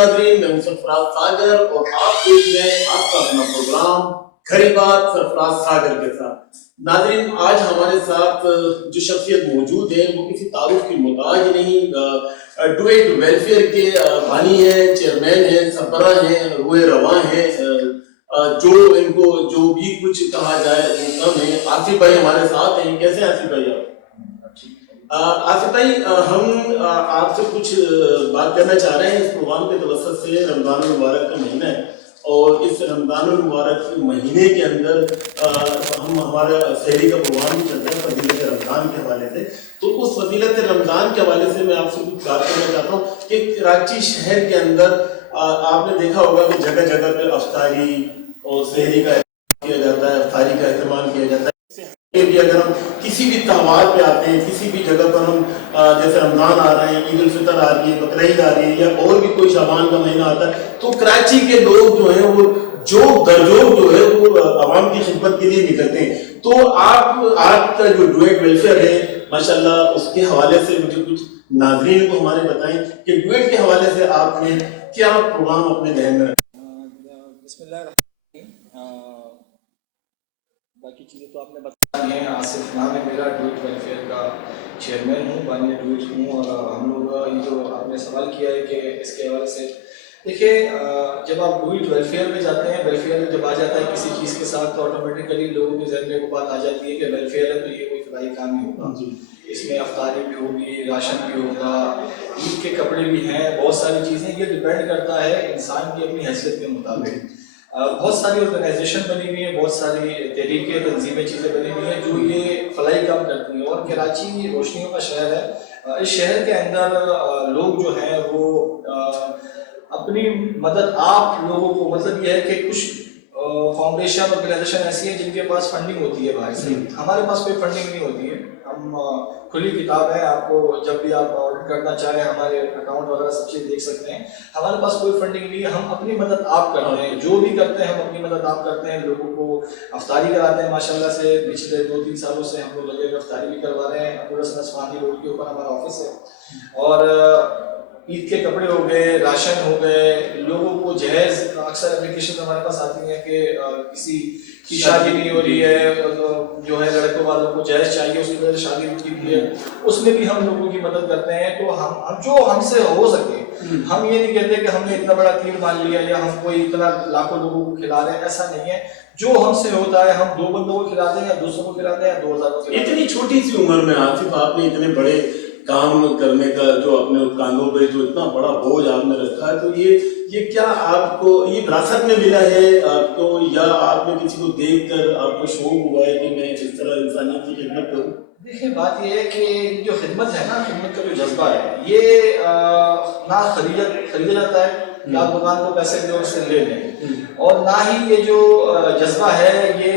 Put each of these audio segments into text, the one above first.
ناظرین، میں ہوں سرفراز ساگر اور آپ دیکھ رہے ہیں آپ کا اپنا پروگرام گھری بات سرفراز ساگر کے ساتھ۔ ناظرین، آج ہمارے ساتھ جو شخصیت موجود ہے وہ کسی تعارف کی محتاج نہیں، ڈویٹ ویلفیئر کے بانی ہیں، چیئرمین ہیں، سربراہ ہیں، روئے رواں ہیں، جو ان کو جو بھی کچھ کہا جائے وہ کم ہے۔ آصف بھائی ہمارے ساتھ ہیں۔ کیسے ہیں آصف بھائی آپ؟ آصف بھائی، ہم آپ سے کچھ بات کرنا چاہ رہے ہیں اس پروگرام کے توسط سے۔ رمضان المبارک کا مہینہ ہے اور اس رمضان المبارک کے مہینے کے اندر ہم ہمارا سحری کا پروگرام بھی چلتا ہے فضیلت رمضان کے حوالے سے۔ تو اس فضیلت رمضان کے حوالے سے میں آپ سے کچھ بات کرنا چاہتا ہوں کہ کراچی شہر کے اندر آپ نے دیکھا ہوگا کہ جگہ جگہ پہ افطاری اور سحری کا کیا جاتا ہے، افطاری کا اہتمام کیا جاتا ہے۔ بھی اگر ہم کسی بھی تہوار پہ آتے ہیں، کسی بھی جگہ پر ہم جیسے رمضان آ رہے ہیں، عید الفطر آ رہی ہے، بقرعید آ رہی ہے، یا اور بھی کوئی شعبان کا مہینہ آتا ہے، تو کراچی کے لوگ جو ہیں وہ جو ہے وہ عوام کی خدمت کے لیے نکلتے ہیں۔ تو آپ کا جو ڈویٹ ویلفیئر ہے ماشاءاللہ، اس کے حوالے سے مجھے کچھ ناظرین کو ہمارے بتائیں کہ ڈویٹ کے حوالے سے آپ نے کیا پروگرام اپنے ذہن میں رکھا؟ بسم اللہ الرحمن الرحیم۔ باقی چیزیں تو آپ نے بتائی ہیں۔ آصف نام ہے میرا، ڈویٹ ویلفیئر کا چیئرمین ہوں، بانی ڈویٹ ہوں۔ اور ہم لوگ یہ جو آپ نے سوال کیا ہے کہ اس کے حوالے سے دیکھیے، جب آپ ڈویٹ ویلفیئر میں جاتے ہیں، ویلفیئر جب آ جاتا ہے کسی چیز کے ساتھ، تو آٹومیٹیکلی لوگوں کے ذہن میں وہ بات آ جاتی ہے کہ ویلفیئر ہے تو یہ کوئی فلاحی کام ہی ہوگا، اس میں افطاری بھی ہوگی، راشن بھی ہوگا، عید کے کپڑے بھی ہیں، بہت ساری چیزیں۔ یہ ڈیپینڈ کرتا ہے انسان کی اپنی حیثیت کے مطابق۔ بہت ساری آرگنائزیشن بنی ہوئی ہیں، بہت ساری تحریکیں، تنظیمیں، چیزیں بنی ہوئی ہیں جو یہ فلاحی کام کرتی ہیں۔ اور کراچی روشنیوں کا شہر ہے۔ اس شہر کے اندر لوگ جو ہیں وہ اپنی مدد آپ لوگوں کو، مطلب یہ ہے کہ کچھ فاؤنڈیشن آرگنائزیشن ایسی ہیں جن کے پاس فنڈنگ ہوتی ہے باہر سے، ہمارے پاس کوئی فنڈنگ نہیں ہوتی ہے۔ ہم کھلی کتاب ہے، آپ کو جب بھی آپ آڈر کرنا چاہیں ہمارے اکاؤنٹ وغیرہ سب چیز دیکھ سکتے ہیں۔ ہمارے پاس کوئی فنڈنگ نہیں ہے، ہم اپنی مدد آپ کرتے ہیں، جو بھی کرتے ہیں ہم اپنی مدد آپ کرتے ہیں۔ لوگوں کو افطاری کراتے ہیں ماشاءاللہ سے، پچھلے 2-3 سالوں سے ہم لوگ لگے افطاری بھی کروا رہے ہیں۔ پورا اسفانی روڈ کے اوپر ہمارا آفس ہے۔ اور عید کے کپڑے ہو گئے، راشن ہو گئے، لوگوں کو جہیز، اکثر اپلیکیشن ہمارے پاس آتی ہیں کہ کسی کی شادی نہیں ہو رہی ہے، جو ہے لڑکوں والوں کو جہیز چاہیے، اس کی وجہ سے شادی رکی ہوئی ہے، اس میں بھی ہم لوگوں کی مدد کرتے ہیں۔ تو ہم جو ہم سے ہو سکے، ہم یہ نہیں کہتے کہ ہم نے اتنا بڑا تیر مان لیا یا ہم کوئی اتنا لاکھوں لوگوں کو کھلا رہے ہیں، ایسا نہیں ہے۔ جو ہم سے ہوتا ہے، ہم 2 بندوں کو کھلاتے ہیں یا 200 کو کھلاتے ہیں یا 2000 کو کھلاتے ہیں۔ اتنی چھوٹی سی عمر میں آصف آپ نے اتنے بڑے کام کرنے کا جو اپنے کاندھوں پہ جو اتنا بڑا بوجھ آپ نے رکھا ہے، تو یہ کیا آپ کو یہ وراثت میں ملا ہے آپ کو، یا آپ نے کسی کو دیکھ کر آپ کو شوق ہوا ہے کہ میں اس طرح انسانیت کی خدمت کروں؟ دیکھیے، بات یہ ہے کہ جو خدمت ہے نا، خدمت کا جو جذبہ ہے، یہ نہ خریدا جاتا ہے، یا دکان کو پیسے دے اور اس سے لے لیں، اور نہ ہی یہ جو جذبہ ہے یہ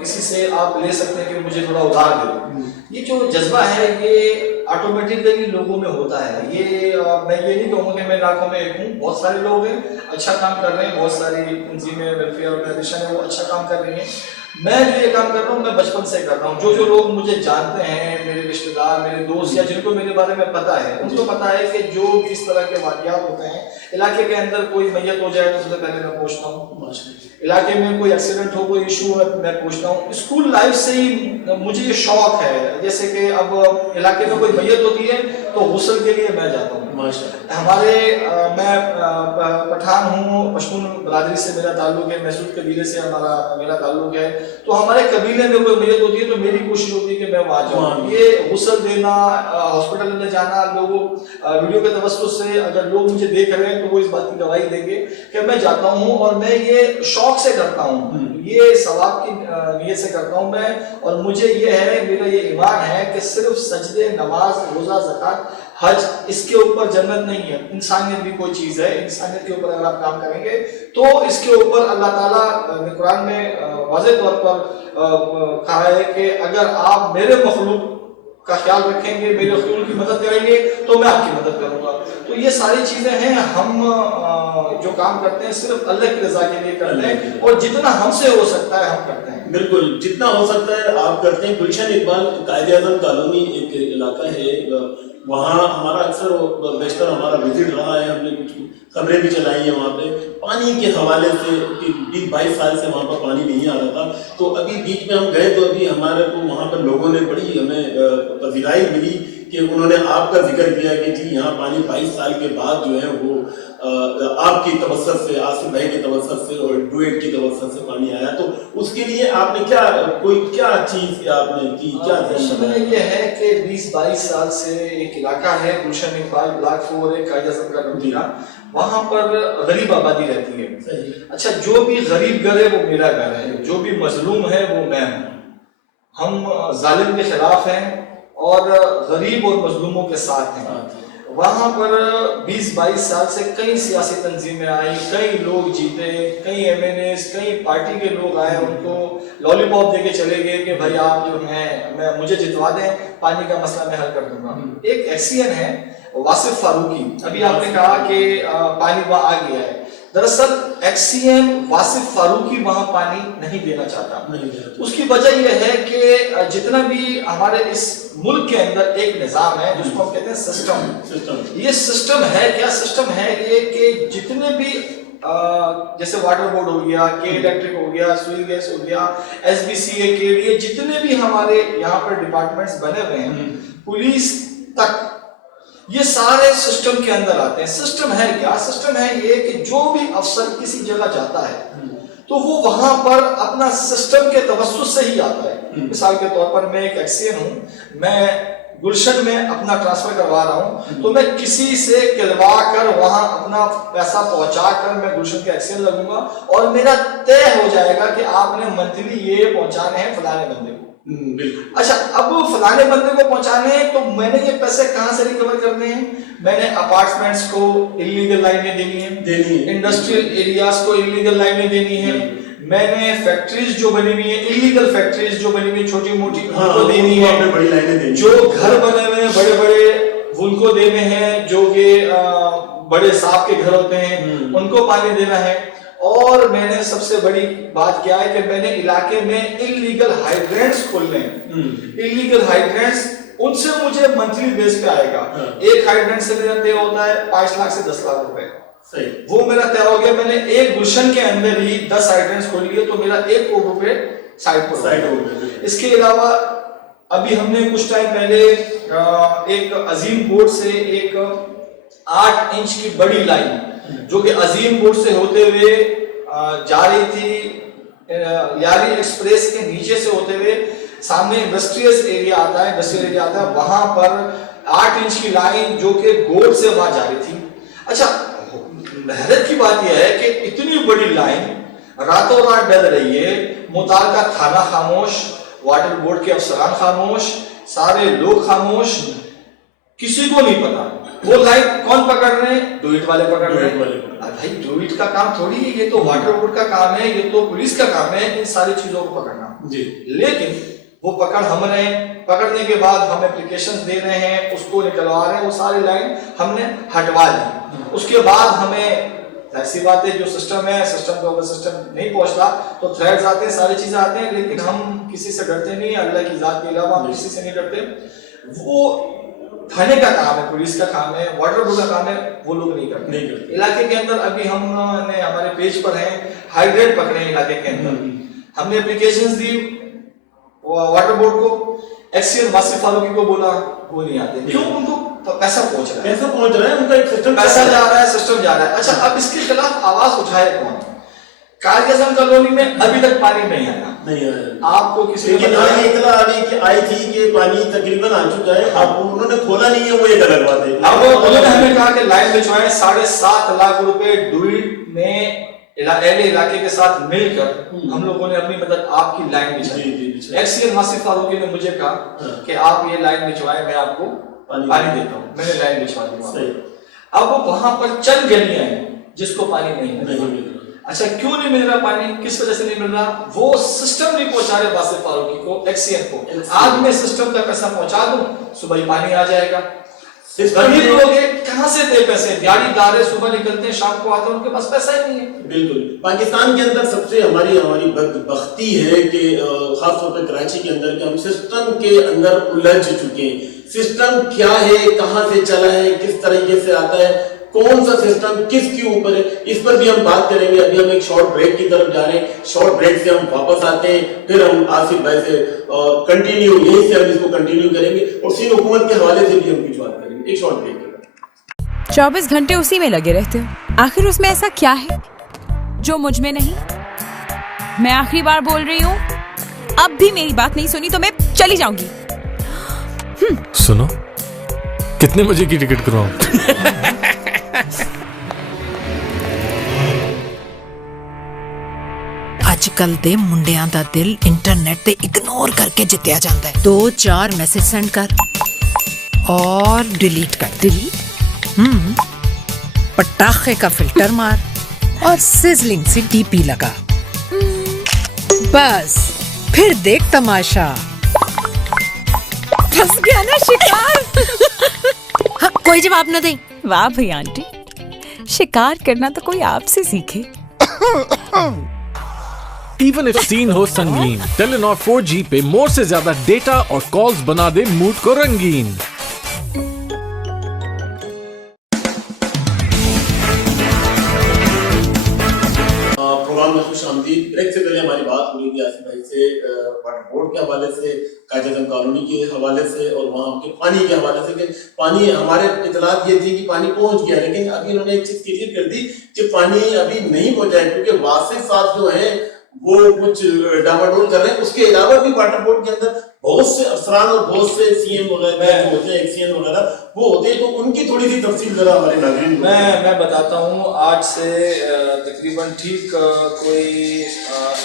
کسی سے آپ لے سکتے ہیں کہ مجھے تھوڑا ادھار دے دو۔ یہ جو جذبہ ہے یہ آٹومیٹکلی لوگوں میں ہوتا ہے۔ یہ میں یہ نہیں کہوں گا کہ میں لاکھوں میں ایک ہوں، بہت سارے لوگ ہیں اچھا کام کر رہے ہیں، بہت ساری تنظیمیں، ویلفیئر آرگنائزیشن ہے وہ اچھا کام کر رہی ہیں۔ میں جو یہ کام کر رہا ہوں میں بچپن سے کر رہا ہوں۔ جو لوگ مجھے جانتے ہیں، میرے رشتہ دار، میرے دوست، یا جن کو میرے بارے میں پتہ ہے، ان کو پتہ ہے کہ جو بھی اس طرح کے واقعات ہوتے ہیں، علاقے کے اندر کوئی میت ہو جائے تو سب سے پہلے میں پوچھتا ہوں، علاقے میں کوئی ایکسیڈنٹ ہو، کوئی ایشو ہے، میں پوچھتا ہوں۔ اسکول لائف سے ہی مجھے یہ شوق ہے، جیسے کہ اب علاقے میں کوئی میت ہوتی ہے تو غسل کے لیے میں جاتا ہوں۔ ہمارے میں پٹھان ہوں، پشتون برادری سے میرا تعلق ہے، محسود قبیلے سے میرا تعلق ہے، تو ہمارے قبیلے میں کوئی میت ہوتی ہے تو میری کوشش ہوتی ہے کہ میں وہاں جاؤں۔ یہ غسل دینا، ہاسپٹل میں جانا، لوگوں ویڈیو کے توسط سے اگر لوگ مجھے دیکھ رہے ہیں تو وہ اس بات کی گواہی دیں گے کہ میں جاتا ہوں، اور میں یہ شوق سے کرتا ہوں، یہ ثواب کی نیت سے کرتا ہوں میں۔ اور مجھے یہ ہے، میرا یہ ایمان ہے کہ صرف سجدے، نماز، روزہ، زکوٰۃ، حج، اس کے اوپر جنت نہیں ہے۔ انسانیت بھی کوئی چیز ہے، انسانیت کے اوپر اگر آپ کام کریں گے تو اس کے اوپر اللہ تعالیٰ نے قرآن میں واضح طور پر کہا ہے کہ اگر آپ میرے مخلوق کا خیال رکھیں گے، میرے رسول کی مدد کریں گے تو میں آپ کی مدد کروں گا۔ تو یہ ساری چیزیں ہیں، ہم جو کام کرتے ہیں صرف اللہ کی رضا کے لیے کرتے ہیں، اور جتنا ہم سے ہو سکتا ہے ہم کرتے ہیں۔ بالکل، جتنا ہو سکتا ہے آپ کرتے ہیں۔ گلشن اقبال قائد اعظم کالونی ایک علاقہ ہے وہاں ہمارا اکثر بیشتر ہمارا وزٹ رہا ہے, ہم نے کچھ خبریں بھی چلائی ہیں وہاں پہ پانی کے حوالے سے کہ 20-22 سال سے وہاں پر پانی نہیں آ رہا تھا. تو ابھی بیچ میں ہم گئے تو ابھی ہمارے کو وہاں پر لوگوں نے بڑی ہمیں پذیرائی ملی کہ انہوں نے آپ کا ذکر کیا کہ جی یہاں پانی 22 سال کے بعد جو ہے وہ آپ کی توسط سے, آصف بھائی کی توسط سے اور ڈویٹ کی توسط سے پانی آیا. تو اس کے لیے آپ نے کیا چیز آپ نے کی, کیا یہ ہے کہ 20-22 سال سے ایک علاقہ ہے گلشن اقبال بلاک 4 ہے قائد اعظم کا نمٹیرا, وہاں پر غریب آبادی رہتی ہے. اچھا جو بھی غریب گھر ہے وہ میرا گھر ہے, جو بھی مظلوم ہے وہ میں ہوں. ہم ظالم کے خلاف ہیں اور غریب اور مظلوموں کے ساتھ ہیں. وہاں پر 20-22 سال سے کئی سیاسی تنظیمیں آئی, کئی لوگ جیتے, کئی ایم این ایز, کئی پارٹی کے لوگ آئے, ان کو لالی پاپ دے کے چلے گئے کہ بھائی آپ جو ہیں مجھے جتوا دیں, پانی کا مسئلہ میں حل کر دوں گا. ایک ایکسین ہے واصف فاروقی, ابھی آپ نے کہا کہ پانی وہاں آ گیا ہے. دراصل ایکسین واصف فاروقی وہاں پانی نہیں دینا چاہتا. اس کی وجہ یہ ہے کہ جتنا بھی ہمارے اس ملک کے اندر ایک نظام ہے جس کو ہم کہتے ہیں سسٹم, یہ سسٹم ہے کیا, سسٹم ہے یہ کہ جتنے بھی جیسے واٹر بورڈ ہو گیا, کے الیکٹرک ہو گیا, سوئل گیس ہو گیا, ایس بی سی اے کے, یہ جتنے بھی ہمارے یہاں پر ڈپارٹمنٹس بنے ہوئے ہیں, پولیس تک, یہ سارے سسٹم کے اندر آتے ہیں. سسٹم ہے کیا, سسٹم ہے یہ کہ جو بھی افسر کسی جگہ جاتا ہے تو وہ وہاں پر اپنا سسٹم کے توسط سے ہی آتا ہے. مثال کے طور پر میں ایک ایکسین ہوں, میں گلشن میں اپنا ٹرانسفر کروا رہا ہوں, تو میں کسی سے کلوا کر وہاں اپنا پیسہ پہنچا کر میں گلشن کے ایکسین لگوں گا اور میرا طے ہو جائے گا کہ آپ نے منتھلی یہ پہنچانے ہیں فلانے بندے کو. اچھا اب فلانے بندے کو پہنچانے ہیں تو میں نے یہ پیسے کہاں سے ریکور کرنے ہیں, میں نے اپارٹمنٹس کو انلیگل لائنیں دینی ہیں, انڈسٹریل ایریاز کو انلیگل لائنیں دینی ہیں, میں نے فیکٹریز جو بنی ہوئی ہیں انلیگل فیکٹریز جو بنی ہوئی چھوٹی موٹی ان کو دینی ہے, جو گھر بنے ہوئے ہیں بڑے بڑے ان کو دینے ہیں, جو کہ بڑے صاحب کے گھر ہوتے ہیں ان کو پانی دینا ہے. اور میں نے سب سے بڑی بات کیا ہے کہ میں نے علاقے میں انلیگل ہائیڈرینٹس کھولنے ہیں. انلیگل ہائیڈرینٹس ان سے مجھے منتھلی بیس پہ آئے گا. ایک ہائیڈرینٹ سے میرا طے ہوتا ہے 5 لاکھ سے 10 لاکھ روپے, وہ میرا طے ہو گیا. میں نے ایک گلشن کے اندر ہی 10 ہائیڈرینٹس کھول لیے تو میرا 1 کروڑ روپے سائٹ پر ہو گیا. اس کے علاوہ ابھی ہم نے کچھ ٹائم پہلے ایک عظیم بورڈ سے ایک 8 انچ کی بڑی لائن جو کہ عظیم بورڈ سے ہوتے ہوئے جا رہی تھی یاری ایکسپریس کے نیچے سے ہوتے ہوئے سامنے انڈسٹریل ایریا آتا ہے, وہاں پر 8 انچ کی لائن جو کہ گوڈ سے وہاں جا رہی تھی. اچھا حیرت کی بات یہ ہے کہ اتنی بڑی لائن راتوں رات ڈل رہی ہے, متعلقہ تھانہ خاموش, واٹر بورڈ کے افسران خاموش, سارے لوگ خاموش, کسی کو نہیں پتا وہ لائن کون پکڑ رہے ہیں, ڈویٹ والے پکڑ رہے ہیں. بھائی ڈویٹ کا کام تھوڑی ہے, یہ تو واٹر بورڈ کا کام ہے, یہ تو پولیس کا کام ہے ان ساری چیزوں کو پکڑنا. لیکن وہ پکڑ ہم رہے ہیں, پکڑنے کے بعد ہم اپلیکیشن دے رہے ہیں, اس کو نکلوا رہے ہیں, وہ ساری لائن ہم نے ہٹوا لی. اس کے بعد ہمیں ایسی بات ہے جو سسٹم ہے, سسٹم کو اگر سسٹم نہیں پہنچتا تو تھریڈز آتے ہیں, ساری چیزیں آتے ہیں, لیکن ہم کسی سے ڈرتے نہیں, اللہ کی ذات کے علاوہ ہم کسی سے نہیں ڈرتے. وہ تھانے کا کام ہے, پولیس کا کام ہے, واٹر بورڈ کا کام ہے, وہ لوگ نہیں کرتے. علاقے کے اندر ابھی ہم نے ہمارے پیج پر ہیں ہائیڈرینٹ پکڑے ہیں علاقے کے اندر, ہم نے اپلیکیشنز دی واٹر بورڈ کو, ایکسین واصف فاروقی کو بولا, وہ نہیں آتے. کیوں؟ ان کو پیسہ پہنچ رہا ہے, ان کا ایک سسٹم پیسہ جا رہا ہے, سسٹم جا رہا ہے. اچھا اب اس کے خلاف آواز اٹھائے کون؟ قائد اعظم کالونی میں ابھی تک پانی نہیں آیا. آپ کو کسی نے اطلاع آئی تھی کہ پانی تقریباً آ چکا ہے, اب انہوں نے کھولا نہیں ہے, وہ ایک الگ بات ہے. اب انہوں نے ہمیں کہا کہ لائن بچھوائیں, 7.5 لاکھ روپے ڈویٹ میں اہل علاقے کے ساتھ مل کر ہم لوگوں نے اپنی مدد آپ کی لائن بچھائی. ایکسین واصف فاروقی نے مجھے کہا کہ آپ یہ لائن بچھوائیں, میں آپ کو پانی دیتا ہوں. میں نے لائن بچھوا دی. اب وہاں پر چند گلیاں ہیں جس کو پانی نہیں مل رہا. اچھا کیوں نہیں مل رہا پانی, کس وجہ سے نہیں مل رہا؟ وہ سسٹم نہیں پہنچا رہے واصف فاروقی کو, ایکسین کو. آج میں سسٹم کا پیسہ پہنچا دوں, صبح ہی پانی آ جائے گا. غریب لوگ کہاں سے دے پیسے, دیہڑی دار صبح نکلتے ہیں شام کو آتے ہیں, ان کے پاس پیسہ ہی نہیں ہے. بالکل. پاکستان کے اندر سب سے ہماری بدبختی ہے کہ خاص طور پہ کراچی کے اندر کہ ہم سسٹم کے اندر الجھ چکے ہیں. سسٹم کیا ہے, کہاں سے چلا ہے, کس طریقے سے آتا ہے, کون سا سسٹم کس کے اوپر ہے, اس پر بھی ہم بات کریں گے. ابھی ہم ایک شارٹ بریک کی طرف جا رہے ہیں, شارٹ بریک سے ہم واپس آتے ہیں, پھر ہم آصف بھائی سے کنٹینیو یہیں سے ہم اس کو کنٹینیو کریں گے اور سندھ حکومت کے حوالے سے بھی ہم کچھ بات کریں گے. ایک شارٹ بریک. 24 گھنٹے اسی میں لگے رہتے ہو, آخر اس میں ایسا کیا ہے جو مجھ میں نہیں؟ میں آخری بار بول رہی ہوں, اب بھی میری بات نہیں سنی تو میں چلی جاؤں گی. سنو, کتنے بجے کی ٹکٹ کرواؤں؟ اج کل دے منڈیاں دا دل انٹرنیٹ تے اگنور کر کے جتیا جاندا ہے. 2-4 میسج سینڈ کر اور ڈیلیٹ کر. ڈیلیٹ پٹاخے کا فلٹر مار اور سیزلنگ سے ڈی پی لگا, بس پھر دیکھ تماشا. پھنس گیا نا شکار. ہاں, کوئی جواب نہ دیں. واہ بھئی آنٹی, شکار کرنا تو کوئی آپ سے سیکھے. ایون اف سین ہو سنگین, ٹیلینور 4G پہ مور سے زیادہ ڈیٹا اور کالز بنا دے موڈ کو رنگین. پروگرام میں خوش آمدید. بریک سے پہلے ہماری بات ہو رہی تھی آصف بھائی سے واٹر بورڈ کے حوالے سے, قائد اعظم کالونی کے حوالے سے اور وہاں کے پانی کے حوالے سے کہ پانی, ہمارے اطلاعات یہ تھی کہ پانی پہنچ گیا, لیکن ابھی انہوں نے ایک چیز کلیئر کر دی کہ پانی ابھی نہیں پہنچا ہے کیونکہ واصف صاحب جو ہیں وہ کچھ ڈاماڈول کر رہے ہیں. اس کے علاوہ بھی واٹر بورڈ کے اندر بہت سے افسران اور بہت سے سی ایم وغیرہ جو ہوتے ہیں, ایکس سی ایم وغیرہ وہ ہوتے ہیں, تو ان کی تھوڑی سی تفصیل ذرا ہمارے ناظرین کو. میں بتاتا ہوں. آج سے تقریباً ٹھیک کوئی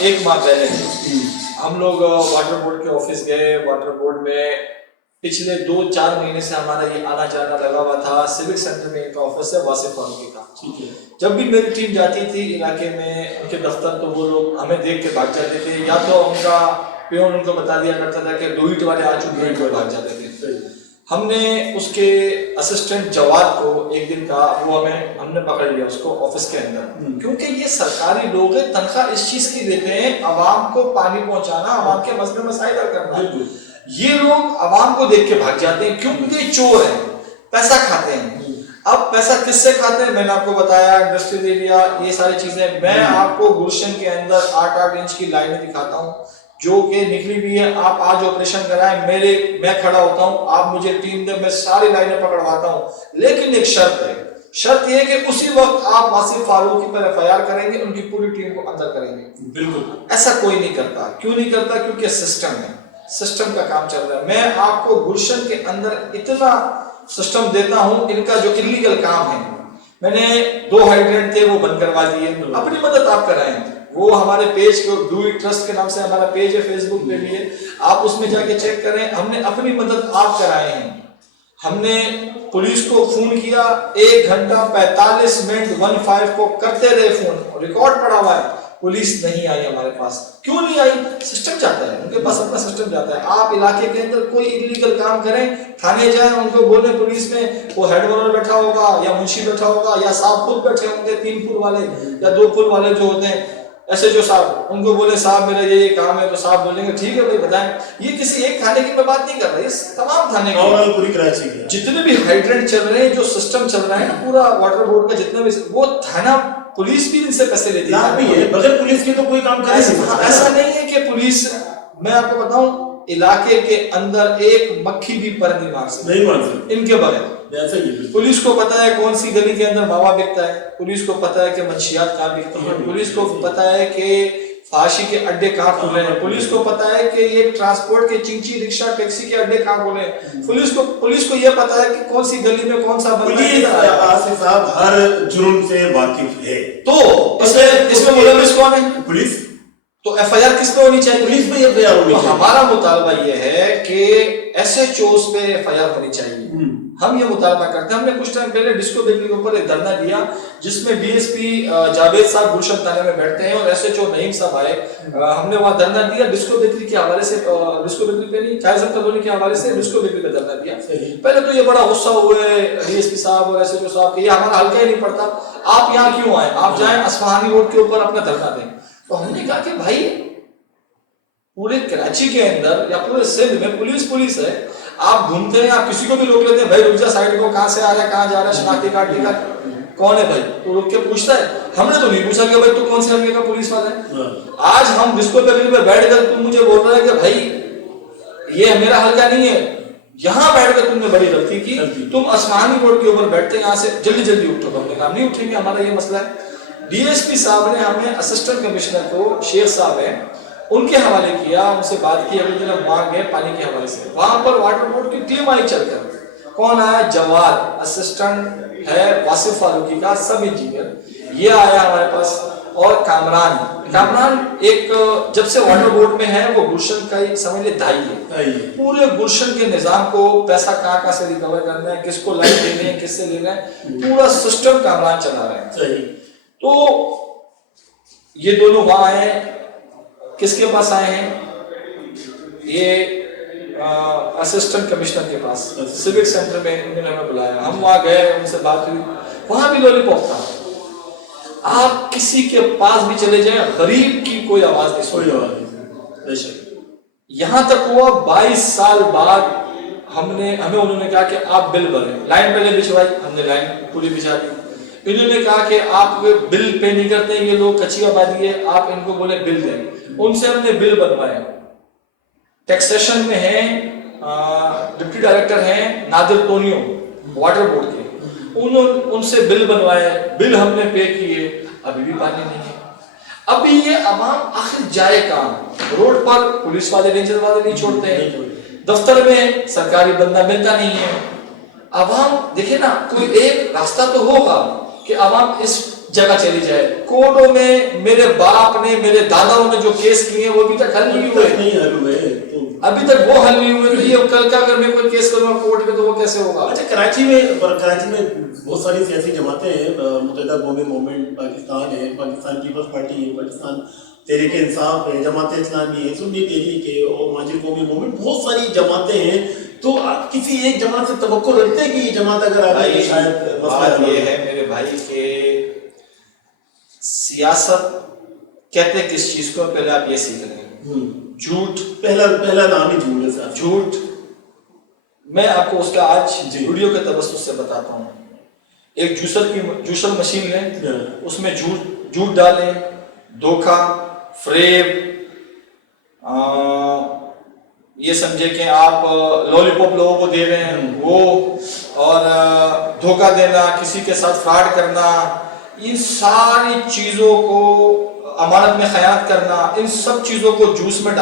1 ماہ پہلے ہم لوگ واٹر بورڈ کے آفس گئے. واٹر بورڈ میں پچھلے 2-4 مہینے سے ہمارا یہ آنا جانا لگا ہوا تھا. سیوک سینٹر میں ان کا آفس ہے, واصف فاروقی کا. جب بھی میری ٹیم جاتی تھی علاقے میں ان کے دفتر, تو وہ لوگ ہمیں دیکھ کے بھاگ جاتے تھے, یا تو ان کا پیون ان کو بتا دیا کرتا تھا کہ ڈوئٹ والے آ چکے ہیں, بھاگ جاتے تھے. ہم نے اس کے اسسٹنٹ جواد کو ایک دن کہا, وہ ہم نے پکڑ لیا اس کو آفس کے اندر, کیونکہ یہ سرکاری لوگ ہیں, تنخواہ اس چیز کی دیتے ہیں عوام کو پانی پہنچانا, عوام کے مسئلے مسائل حل کرنا. یہ لوگ عوام کو دیکھ کے بھاگ جاتے ہیں کیونکہ چور ہیں, پیسہ کھاتے ہیں. اب پیسہ کس سے کھاتے ہیں میں نے آپ کو بتایا, انڈسٹریل ایریا, یہ ساری چیزیں. میں آپ کو گلشن کے اندر 8-8 انچ کی لائنیں دکھاتا ہوں جو کہ نکلی بھی ہے. آپ آج آپریشن کرائیں, میں کھڑا ہوتا ہوں, آپ مجھے 3 دن میں ساری لائنیں پکڑواتا ہوں. لیکن ایک شرط ہے, شرط یہ کہ اسی وقت آپ واصف فاروقی پر FIR کریں گے, ان کی پوری ٹیم کو اندر کریں گے. بالکل ایسا کوئی نہیں کرتا. کیوں نہیں کرتا؟ کیونکہ سسٹم ہے, سسٹم کا کام چل رہا ہے. میں آپ کو گلشن کے اندر اتنا سسٹم دیتا ہوں, ان کا جو انلیگل کام ہے, میں نے 2 ہائیڈرنٹ تھے وہ بند کروا دیے. اپنی مدد آپ کرائیں. وہ ہمارے پیج کو ڈو اٹ ٹرسٹ کے نام سے ہمارا پیج ہے فیس بک پہ بھی ہے, آپ اس میں جا کے چیک کریں. ہم نے اپنی مدد آپ کرائے ہیں. ہم نے پولیس کو فون کیا, 1 گھنٹہ 45 منٹ 15 کو کرتے رہے فون, ریکارڈ پڑا ہوا ہے. پولیس نہیں آئی ہمارے پاس. کیوں نہیں آئی؟ سسٹم چاہتا ہے, ان کے پاس اپنا سسٹم جاتا ہے. آپ علاقے کے اندر کوئی انلیگل کام کریں, تھانے جائیں, ان کو بولیں پولیس میں وہ ہیڈ ورنر بیٹھا ہوگا یا منشی بیٹھا ہوگا یا صاحب خود بیٹھے ہوں گے, 3 پھول والے یا 2 پھول والے جو ہوتے ہیں ایسے, جو صاحب, ان کو بولے صاحب میرا یہ کام ہے, تو صاحب بولیں گے ٹھیک ہے بھائی بتائیں. یہ کسی ایک تھانے کی میں بات نہیں کر رہا, یہ تمام تھانے کی, پوری کراچی کی جتنے بھی ہائیڈرنٹ چل رہے ہیں, جو سسٹم چل رہا ہے نا پورا واٹر بورڈ کا, جتنا بھی, وہ تھانہ پولیس بھی ان سے پیسے لیتی ہے. بغیر پولیس کے تو کوئی کام کرے نہیں. ایسا نہیں ہے کہ پولیس, میں آپ کو بتاؤں, علاقے کے اندر ایک مکھی بھی پر نہیں مار سکتی ان کے بغیر. پولیس کو پتا ہے کون سی گلی کے اندر ماوا بکتا ہے, پولیس کو پتا ہے کہ منشیات کہاں بکتی ہیں, پولیس کو پتا ہے کہ فحاشی کے اڈے کہاں کھلے ہیں, پولیس کو پتا ہے کہ یہ ٹرانسپورٹ کے چنچی رکشہ ٹیکسی کے اڈے کہاں کھلے ہیں, پولیس کو یہ پتا ہے کہ کون سی گلی میں کون سا بندہ ہے. آصف صاحب ہر جرم سے واقف ہے, تو اس میں ملوث کون ہے؟ پولیس. تو FIR کس پہ ہونی چاہیے؟ پولیس پہ FIR ہونی چاہیے. ہمارا مطالبہ یہ ہے کہ SHOs پہ FIR ہونی چاہیے. ہم یہ مطالبہ کرتے ہیں. ہم نے کچھ ٹائم پہلے ڈسکو بیکری کے اوپر ایک دھرنا دیا جس میں DSP جاوید صاحب گلشن تھانے میں بیٹھتے ہیں اور SHO نعیم صاحب آئے. ہم نے وہاں دھرنا دیا ڈسکو بیکری کے حوالے سے, ڈسکو بیکری پہ نہیں, قائد اعظم کالونی کے حوالے سے ڈسکو بیکری پہ دھرنا دیا. پہلے تو یہ بڑا غصہ ہوئے DSP صاحب اور SHO صاحب کہ یہ ہمارا حلقہ ہی نہیں پڑتا, آپ یہاں کیوں آئے, آپ جائیں اصفہانی روڈ کے اوپر اپنا دھرنا دیں. تو ہم نے کہا کہ بھائی پورے کراچی کے اندر یا پورے سندھ میں پولیس ہے, آپ گھومتے ہیں, آپ کسی کو بھی روک لیتے ہیں, بھائی رک جا سائڈ کو, کہاں سے آ رہا ہے, کہاں جا رہا ہے, شناختی کارڈ دکھا, کون ہے بھائی, تو رک کے پوچھتا ہے. ہم نے تو نہیں پوچھا کہ بھائی تو کون سے حلقے کا پولیس والا ہے. آج ہم ڈسکو پہ بیٹھ کر تم مجھے بول رہا ہے کہ بھائی یہ میرا حلقہ نہیں ہے, یہاں بیٹھ کر تم نے بڑی غلطی کی, تم آسمانی بورڈ کے اوپر بیٹھتے ہیں, یہاں سے جلدی جلدی اٹھو. ہم نے کہا نہیں اٹھیں گے, ہمارا یہ مسئلہ ہے. ڈی ایس پی صاحب نے ہمیں اسسٹنٹ کمشنر کو, شیخ صاحب ہیں, ان کے حوالے کیا, ان سے بات کی. اگلے دن ہم وہاں گئے پانی کے حوالے سے, وہاں پر واٹر بورڈ کی ٹیم آئی چل کر. کون آیا؟ جواد, اسسٹنٹ ہے واصف فاروقی کا, سب انجینئر, یہ آیا ہمارے پاس. اور کامران ایک جب سے واٹر بورڈ میں ہے وہ گلشن کا ہی سمجھ لے دائی ہے. پورے گلشن کے نظام کو پیسہ کہاں سے ریکور کرنا ہے, کس کو لائٹ دینی ہے, کس سے لینا ہے, پورا سسٹم کامران چلا رہا ہے. تو یہ دونوں وہاں آئے ہیں. کس کے پاس آئے ہیں؟ یہ اسسٹنٹ کمشنر کے پاس, سیوک سینٹر میں انہوں نے ہمیں بلایا. ہم وہاں گئے, ان سے بات ہوئی, وہاں بھی لولی پاپ تھا. آپ کسی کے پاس بھی چلے جائیں, غریب کی کوئی آواز نہیں سنی. یہاں تک ہوا 22 سال بعد ہمیں انہوں نے کہا کہ آپ بل بھریں. لائن پہلے بچھوائی, ہم نے لائن پوری بچھا دی. انہوں نے کہا کہ آپ بل پے نہیں کرتے, یہ لوگ کچی آبادی ہے, آپ ان کو بولے بل دیں. ان سے ہم نے بل بنوائے. ٹیکسیشن میں ہیں ڈپٹی ڈائریکٹر ہیں نادر تونیو واٹر بورڈ کے, ان سے بل بنوائے, بل ہم نے پے کیے, ابھی بھی پانی نہیں ہے. ابھی یہ عوام آخر جائے کہاں؟ روڈ پر پولیس والے رینجر والے نہیں چھوڑتے ہیں, دفتر میں سرکاری بندہ ملتا نہیں ہے. عوام دیکھیں نا, کوئی ایک راستہ تو ہوگا کہ عوام اس جگہ چلی جائے. کورٹوں میں میرے باپ نے, میرے داداؤں نے جو کیس کیے ہیں وہ ابھی تک حل نہیں ہوئے, ابھی تک وہ حل نہیں ہوئے. تو یہ کل کا اگر میں کوئی کیس کروں کورٹ میں تو وہ کیسے ہوگا؟ اچھا, کراچی میں بہت ساری سیاسی جماعتیں ہیں, متحدہ قومی موومنٹ پاکستان ہے, پاکستان پیپلز پارٹی ہے, پاکستان تحریک انصاف ہے, جماعت اسلامی ہے, سنی تحریک ہے, اور مہاجر قومی موومنٹ, بہت ساری جماعتیں ہیں. تو آپ کسی ایک جماعت سے توقع رکھتے ہیں کہ یہ جماعت اگر آ جائے شاید؟ بات یہ ہے میرے بھائی کہ سیاست کہتے کس چیز کو, پہلے آپ یہ سیکھ لیں. جھوٹ, پہلا نام ہی جھوٹ ہے صاحب. جھوٹ. میں آپ کو اس کا آج ویڈیو کے توسط سے بتاتا ہوں. ایک جوسر مشین لیں, اس میں جھوٹ ڈالیں, دھوکہ, فریب, یہ سمجھے کہ آپ لولی پاپ لوگوں کو دے رہے ہیں وہ, اور دھوکہ دینا, کسی کے ساتھ فراڈ کرنا, ان ساری چیزوں کو, امانت میں خیانت کرنا, ان سب چیزوں کو جوسر میں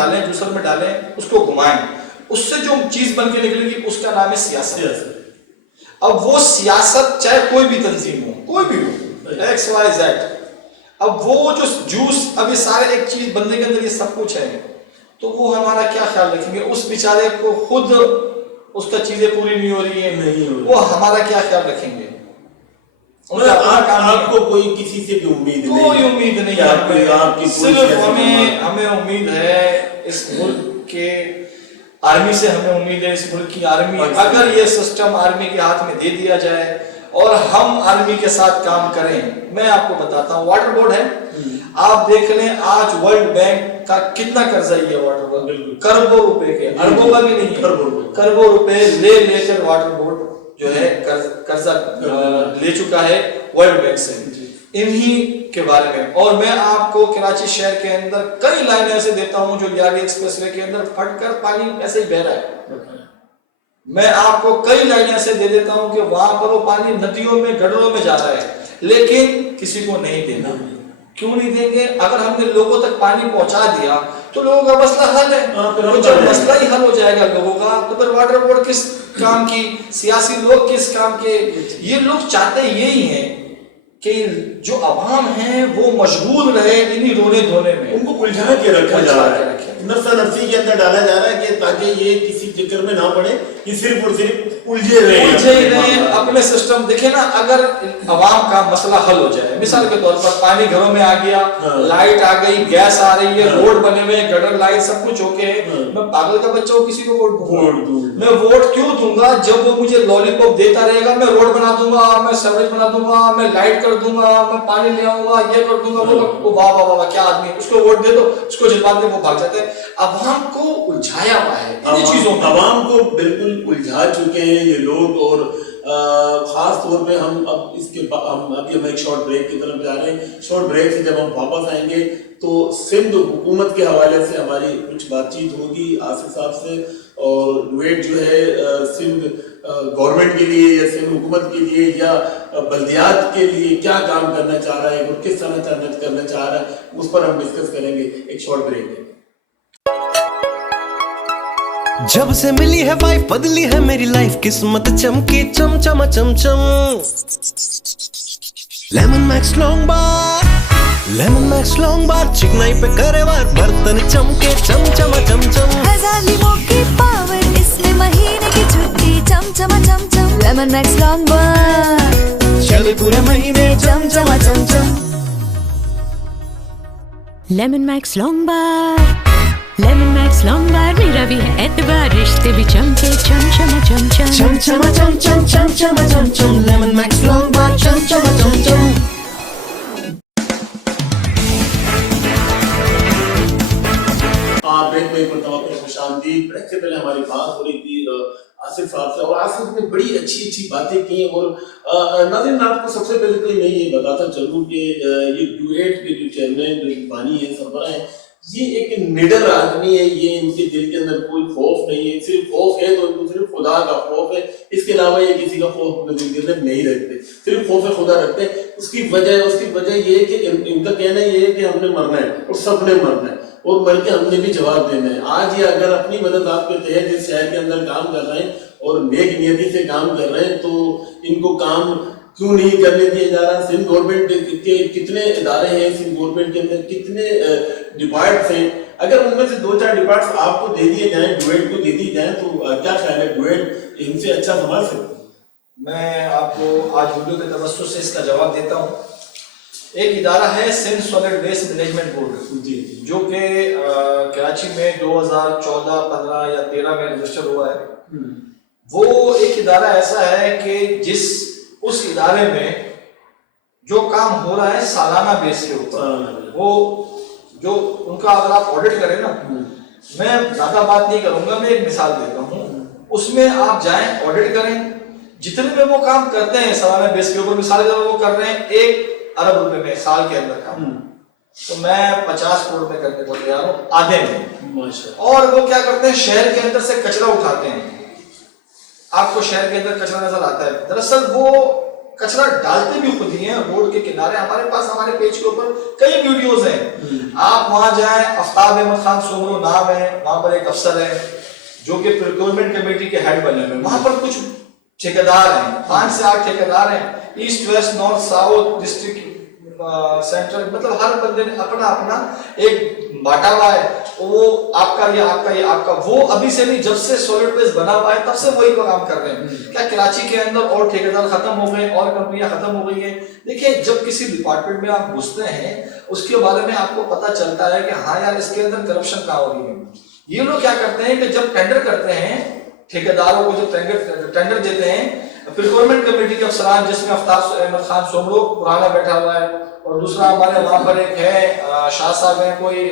ڈالیں, اس کو گھمائیں, اس سے جو چیز بن کے نکلے گی اس کا نام ہے سیاست. اب وہ سیاست چاہے کوئی بھی تنظیم ہو, کوئی بھی ہو, ایکس وائی زیڈ, اب وہ جو جوس, اب یہ سارے ایک چیز بندے کے اندر یہ سب کچھ ہے, تو وہ ہمارا کیا خیال رکھیں گے؟ اس بیچارے کو خود اس کا چیزیں پوری نہیں ہو رہی ہیں, وہ ہمارا کیا خیال رکھیں گے؟ آپ کو کوئی کسی سے بھی امید نہیں؟ کوئی امید نہیں ہے. صرف ہمیں امید ہے اس ملک کے آرمی سے, ہمیں امید ہے اس ملک کی آرمی, اگر یہ سسٹم آرمی کے ہاتھ میں دے دیا جائے اور ہم آرمی کے ساتھ کام کریں. میں آپ کو بتاتا ہوں, واٹر بورڈ ہے, آپ دیکھ لیں آج ورلڈ بینک کا کتنا قرضہ ہی ہے واٹر بورڈ, کربوں روپے کے, اربوں کا بھی نہیں, کربوں روپے لے کر واٹر بورڈ جو ہے قرضہ لے چکا ہے ورلڈ بینک سے, انہی کے بارے میں. اور میں آپ کو کراچی شہر کے اندر کئی لائنیں ایسے دیتا ہوں جو لیاگی ایکسپریس وے کے اندر پھٹ کر پانی ایسے ہی بہ رہا ہے. میں آپ کو کئی لائنیں ایسے دے دیتا ہوں کہ وہاں پر وہ پانی ندیوں میں, گڈروں میں جا رہا ہے, لیکن کسی کو نہیں دینا. کیوں نہیں دیں گے؟ اگر ہم نے لوگوں تک پانی پہنچا دیا تو لوگوں کا مسئلہ حل ہے. جب مسئلہ ہی حل ہو جائے گا لوگوں کا, تو پھر واٹر بورڈ کس کام کی, سیاسی لوگ کس کام کے؟ یہ لوگ چاہتے یہی ہیں کہ جو عوام ہیں وہ مشغول رہے انہی رونے دھونے میں, ان کو الجھا کے رکھا جا رہا ہے, نفسا نفسی کے اندر ڈالا جا رہا ہے کہ تاکہ یہ کسی چکر میں نہ پڑے, یہ صرف اور صرف الجھے رہے اپنے سسٹم. دیکھیں نا, اگر عوام کا مسئلہ حل ہو جائے, مثال کے طور پر پانی گھروں میں آ گیا, لائٹ آ گئی, گیس آ رہی ہے, روڈ بنے ہوئے, گٹر لائٹ سب کچھ ہو کے, میں پاگل کا بچہ ہوں کسی کو ووٹ دوں گا؟ میں ووٹ کیوں دوں گا جب وہ مجھے لالی پاپ دیتا رہے گا, میں روڈ بنا دوں گا, میں سیوریج بنا دوں گا, میں لائٹ کر دوں گا, میں پانی لے آؤں گا, یہ کر دوں گا, وہ واہ واہ واہ کیا آدمی, اس کو ووٹ دے دو, اس کو جلوا دے, وہ بھاگ جاتے ہیں. عوام کو الجھایا ہوا ہے ان چیزوں میں. عوام کو بالکل الجھا چکے ہیں یہ لوگ. اور خاص طور پہ ہم اب اس کے ابھی ہم ایک شارٹ بریک کی طرف جا رہے ہیں. شارٹ بریک سے جب ہم واپس آئیں گے تو سندھ حکومت کے حوالے سے ہماری کچھ بات چیت ہوگی آصف صاحب سے, اور ڈویٹ جو ہے سندھ گورنمنٹ کے لیے یا سندھ حکومت کے لیے یا بلدیات کے لیے کیا کام کرنا چاہ رہا ہے اور کس طرح کرنا چاہ رہا ہے, اس پر ہم ڈسکس کریں گے. ایک شارٹ بریک ہے. جب سے ملی ہے وائف بدلی ہے میری لائف, قسمت چمکی cham cham cham cham. Lemon Max long بار, لیمن میکس لانگ بار, چکنائی پہ کرے وار, برتن چمکے چم چم چم چم. ہزار لیموں کی پاور, اس میں مہینے کی چھٹی cham cham cham cham. Lemon Max long بار, چلے پورے مہینے cham cham cham cham. Lemon Max long بار, لیمن میکس لانگ بار, میرا بھی ہے اعتبار, رشتے بھی چمکے cham cham cham cham cham cham cham cham cham cham cham cham. Lemon Max long بار, چم چم چم چم. بریک میں ایک مرتبہ خوش آمدید. بریک سے پہلے ہماری بات ہو رہی تھی آصف صاحب سے, اور آصف نے بڑی اچھی باتیں کی ہیں. اور ناظرین آپ کو سب سے پہلے تو میں یہ بتاتا چلوں کہ یہ ڈویٹ کے جو چیئرمین جو بانی ہیں, سربراہ ہیں, یہ ایک نڈر آدمی ہے. یہ ان کے دل کے اندر کوئی خوف نہیں ہے, صرف خوف ہے تو ان کو صرف خدا کا خوف ہے. اس کے علاوہ یہ کسی کا خوف اپنے دل کے اندر نہیں رکھتے, صرف خوف خدا رکھتے ہیں. اس کی وجہ یہ ہے کہ ان کا کہنا یہ ہے کہ ہم نے مرنا ہے اور سب نے مرنا ہے, اور مر کے ہم نے بھی جواب دینا ہے. آج یہ اگر اپنی مدد آپ کے تحت اس شہر کے اندر کام کر رہے ہیں اور نیک نیتی سے کام کر رہے ہیں, تو ان کو کام کیوں نہیں کرنے دیا جا رہا؟ سندھ گورنمنٹ کے کتنے ادارے ہیں, سندھ گورنمنٹ کے اندر کتنے ڈپارٹمنٹس ہیں, اگر ان میں سے 2-4 ڈپارٹمنٹس آپ کو دے دیے جائیں, ڈویٹ کو دے دی جائیں, تو کیا خیال ہے ڈویٹ ان سے اچھا سنبھال سکتے؟ میں آپ کو آج ویڈیو کے توسط سے اس کا جواب دیتا ہوں. ایک ادارہ ہے Sindh solid waste management board, جو کہ کراچی میں 2014, 15 یا 13 میں رجسٹر ہوا ہے. وہ ایک ادارہ ایسا ہے کہ اس ادارے میں جو کام ہو رہا ہے سالانہ بیس کے اوپر, وہ جو ان کا اگر آپ آڈٹ کریں نا, میں زیادہ بات نہیں کروں گا, میں ایک مثال دیتا ہوں. اس میں آپ جائیں, آڈٹ کریں, جتنے میں وہ کام کرتے ہیں سالانہ بیس کے اوپر, مثال کے طور پر وہ کر رہے ہیں 1 ارب روپے میں سال کے اندر کام, تو میں 50 کروڑ میں کرنے کو تیار ہوں آدھے میں. اور وہ کیا کرتے ہیں, شہر کے اندر سے کچرا اٹھاتے ہیں. آپ کو شہر کے اندر کچرا نظر آتا ہے, دراصل وہ کچرا ڈالتے بھی خود ہی ہیں روڈ کے کنارے. ہمارے پاس ہمارے پیج کے اوپر کئی ویڈیوز ہیں, آپ وہاں جائیں, آفتاب احمد خان سومرو نام ہے, وہاں پر ایک افسر ہے جو کہ پروکیورمنٹ کمیٹی کے ہیڈ بنے ہوئے. وہاں پر کچھ ٹھیکیدار ہیں, 5 سے 8 ٹھیکیدار ہیں, east west north south district central, مطلب ہر بندے نے اپنا اپنا ایک بانٹا ہوا ہے. وہ آپ کا یہ آپ کا یہ آپ کا, وہ ابھی سے نہیں, جب سے سولڈ ویسٹ بنا ہوا ہے تب سے وہی کام کر رہے ہیں. کیا کراچی کے اندر اور ٹھیکیدار ختم ہو گئے, اور کمپنیاں ختم ہو گئی ہیں؟ دیکھیں, جب کسی ڈپارٹمنٹ میں آپ گھستے ہیں اس کے بارے میں آپ کو پتہ چلتا ہے کہ ہاں یار اس کے اندر کرپشن کہاں ہو رہی ہے. یہ لوگ کیا کرتے ہیں کہ جب ٹینڈر کرتے ہیں, ٹھیکیداروں کو جب ٹینڈر دیتے ہیں, پروکیورمنٹ کمیٹی کے افسران جس میں آفتاب احمد خان سومرو پرانا بیٹھا ہوا ہے, اور دوسرا ہمارے وہاں پر ایک ہے شاہ صاحب ہیں کوئی,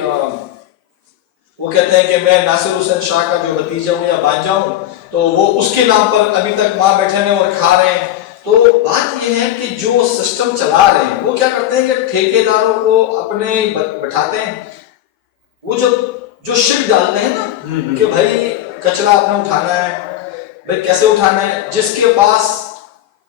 وہ کہتے ہیں کہ میں ناصر حسین شاہ کا جو بھتیجا ہوں یا بانجا ہوں, تو وہ اس کے نام پر ابھی تک وہاں بیٹھے ہیں اور کھا رہے ہیں. تو بات یہ ہے کہ جو سسٹم چلا رہے ہیں وہ کیا کرتے ہیں کہ ٹھیکیداروں کو اپنے بٹھاتے ہیں, وہ جو شک ڈالتے ہیں نا کہ بھائی کچرا آپ نے اٹھانا ہے, بھائی کیسے اٹھانا ہے, جس کے پاس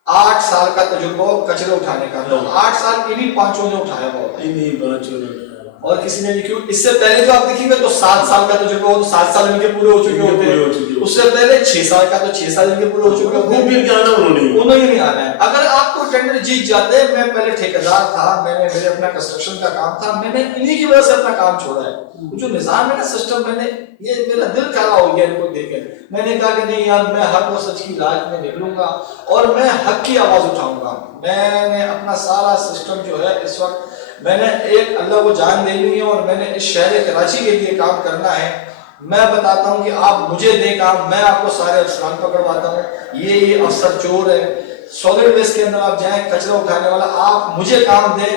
8 سال کا تجربہ کچرے اٹھانے کا, تو 8 سال انہیں 5 نے اٹھایا ہوا, اور کسی نے نہیں. اس سے پہلے جو آپ دیکھیں گے تو 7 سال کا تجربہ ہو تو 7 سال ان کے پورے ہو چکے ہوتے ہیں, اس سے پہلے 6 سال کا تو 6 سال ان کے پورے ہو چکے ہوتے ہیں, انہوں نے نہیں آنا ہے. اگر آپ کو ٹینڈر جیت جاتے, میں پہلے ٹھیکیدار تھا, میرے اپنا کنسٹرکشن کا کام تھا, میں نے انہی کی وجہ سے اپنا کام چھوڑا ہے. جو نظام ہے نا سسٹم, میں نے یہ میرا دل کھڑا ہو گیا ان کو دیکھ کر. میں نے کہا کہ نہیں یار, میں حق و سچ کی راہ میں نکلوں گا اور میں حق کی آواز اٹھاؤں گا. میں نے اپنا سارا سسٹم جو ہے اس وقت میں نے ایک اللہ کو جان دے لی ہے, اور میں نے اس شہر کراچی کے لیے کام کرنا ہے. میں بتاتا ہوں کہ آپ مجھے دیں کام, میں آپ کو سارے افسران پکڑواتا ہوں. یہ افسر چور ہے. سالڈ ویسٹ کے اندر آپ جائیں, کچرا اٹھانے والا, آپ مجھے کام دیں,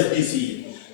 SBCA।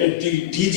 DG